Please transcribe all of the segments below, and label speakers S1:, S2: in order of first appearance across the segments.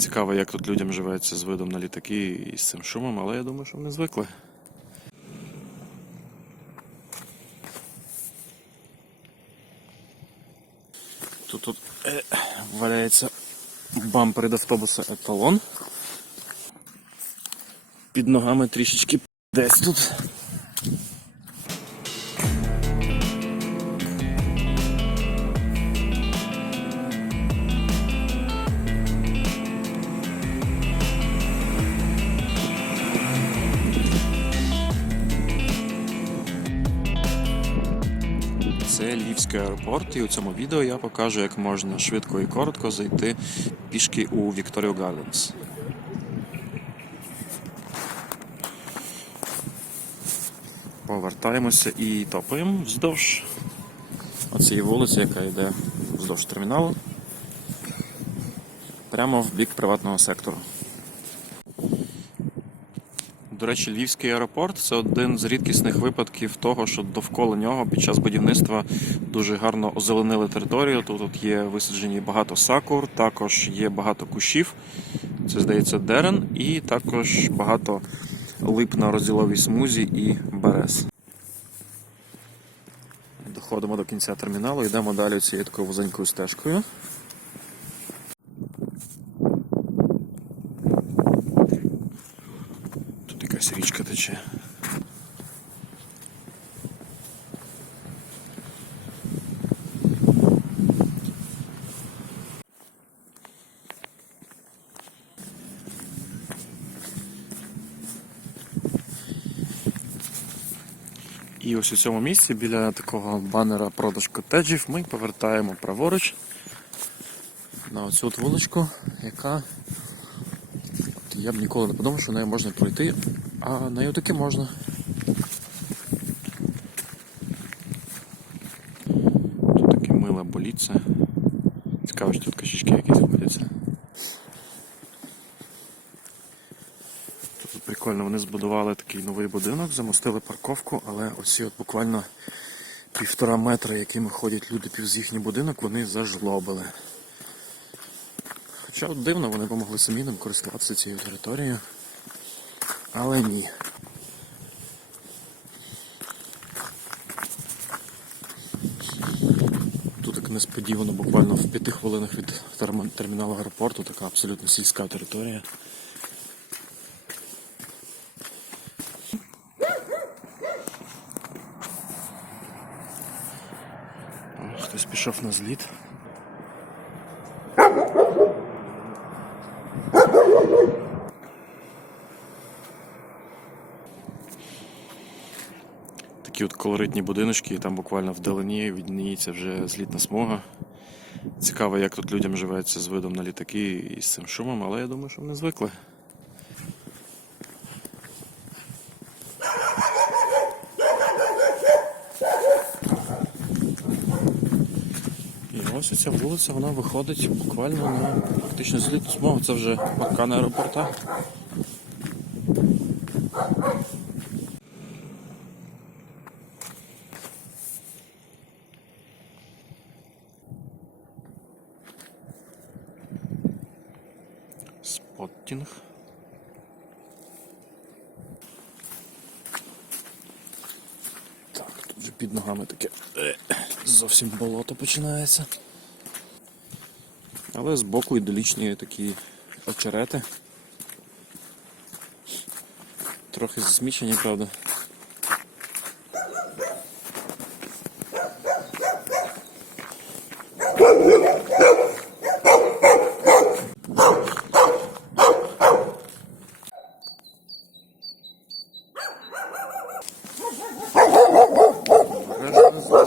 S1: Цікаво, як тут людям живеться з видом на літаки і з цим шумом, але я думаю, що вони звикли. Тут, тут е, валяється бампер від автобуса еталон. Під ногами трішечки десь тут. Львівський аеропорт, і у цьому відео я покажу, як можна швидко і коротко зайти пішки у Victoria Gardens. Повертаємося і топаємо вздовж оцієї вулиці, яка йде вздовж терміналу, прямо в бік приватного сектору. До речі, Львівський аеропорт це один з рідкісних випадків того, що довкола нього під час будівництва дуже гарно озеленили територію. Тут, тут є висаджені багато сакур, також є багато кущів. Це здається дерен, і також багато лип на розділовій смузі і берез. Доходимо до кінця терміналу, йдемо далі цією такою вузенькою стежкою. І ось у цьому місці біля такого банера продаж котеджів ми повертаємо праворуч на оцю от вуличку, яка я б ніколи не подумав, що нею можна пройти, а нею таки можна. Тут таке миле боліться. Цікаво, що тут качечки якісь ходяться. Тут прикольно, вони збудували такий новий будинок, замостили парковку, але оці от буквально півтора метра, якими ходять люди пів з їхній будинок, вони зажлобили. Хоча от дивно, вони помогли самі нам користуватися цією територією. Але ні. Тут так несподівано, буквально в п'яти хвилинах від терміналу аеропорту, така абсолютно сільська територія. О, Хтось пішов на зліт. Такі от колоритні будиночки, і там буквально вдалині відніється вже злітна смуга. Цікаво, як тут людям живеться з видом на літаки і з цим шумом, але я думаю, що вони звикли. І ось ця вулиця вона виходить буквально на фактично злітну смугу. Це вже паркан аеропорта. Споттінг. Так, тут вже під ногами таке зовсім болото починається. Але з боку ідолічні такі очерети. Трохи засмічені, правда.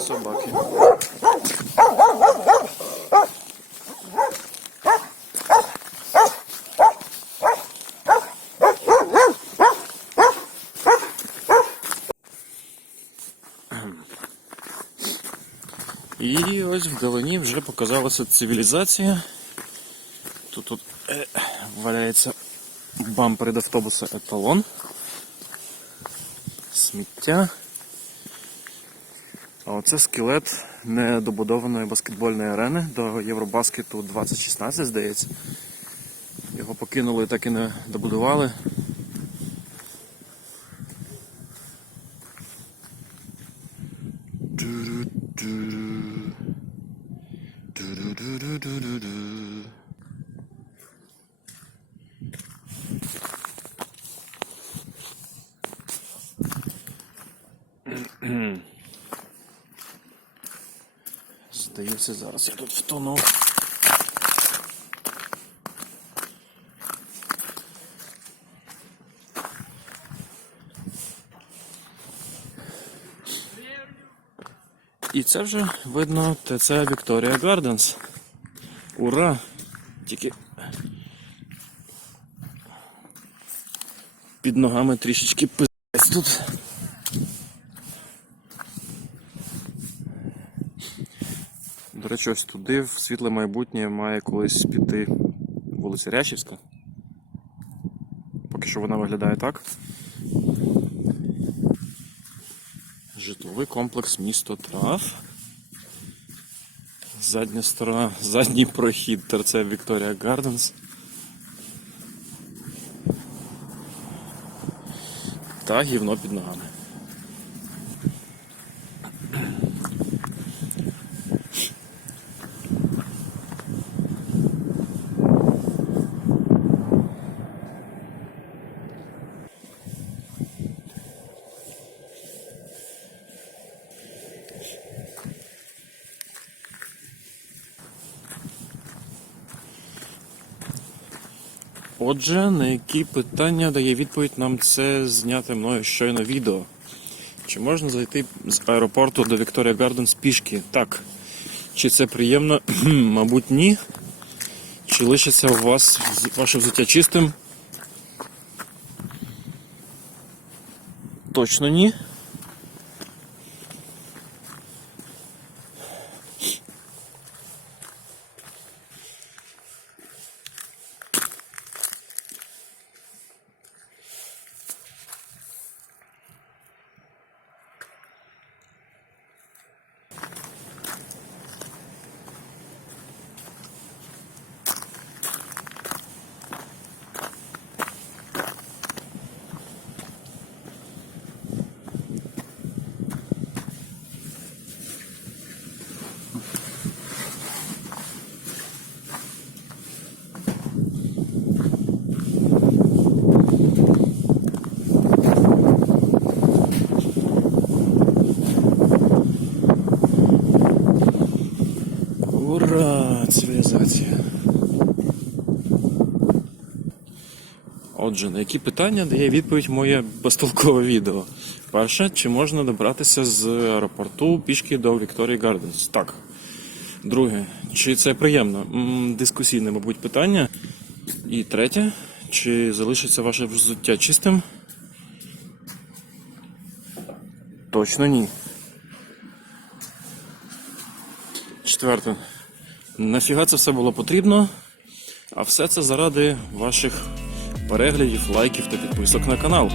S1: собаки. І ось вдалині вже показалася цивілізація. Тут тут е, валяється бампер від автобуса еталон. Сміття. А оце скелет недобудованої баскетбольної арени до Євробаскету 2016, здається. Його покинули, так і не добудували. Ду-ду-ду-ду. Ду-ду-ду-ду-ду-ду. Здається, зараз я тут втону. І це вже видно ТЦ Вікторія Гарденс. Ура! Тільки під ногами трішечки пиздець тут. Речі, туди в світле майбутнє має колись піти вулиця Рящівська. Поки що вона виглядає так. Житловий комплекс місто Трав. Задня сторона, задній прохід ТРЦ Вікторія Гарденс. Та гівно під ногами. Отже, на які питання дає відповідь нам це зняти мною щойно відео. Чи можна зайти з аеропорту до Вікторія Гарденс пішки? Так. Чи це приємно? Мабуть, ні. Чи лишиться у вас ваше взуття чистим? Точно ні. Ура! Цивілізація. Отже, на які питання дає відповідь моє безтолкове відео. Перше, чи можна добратися з аеропорту пішки до Вікторії Гарденс? Так. Друге, чи це приємно? Дискусійне, мабуть, питання. І третє, чи залишиться ваше взуття чистим? Точно ні. Четверте. Нафіга це все було потрібно? А все це заради ваших переглядів, лайків та підписок на канал.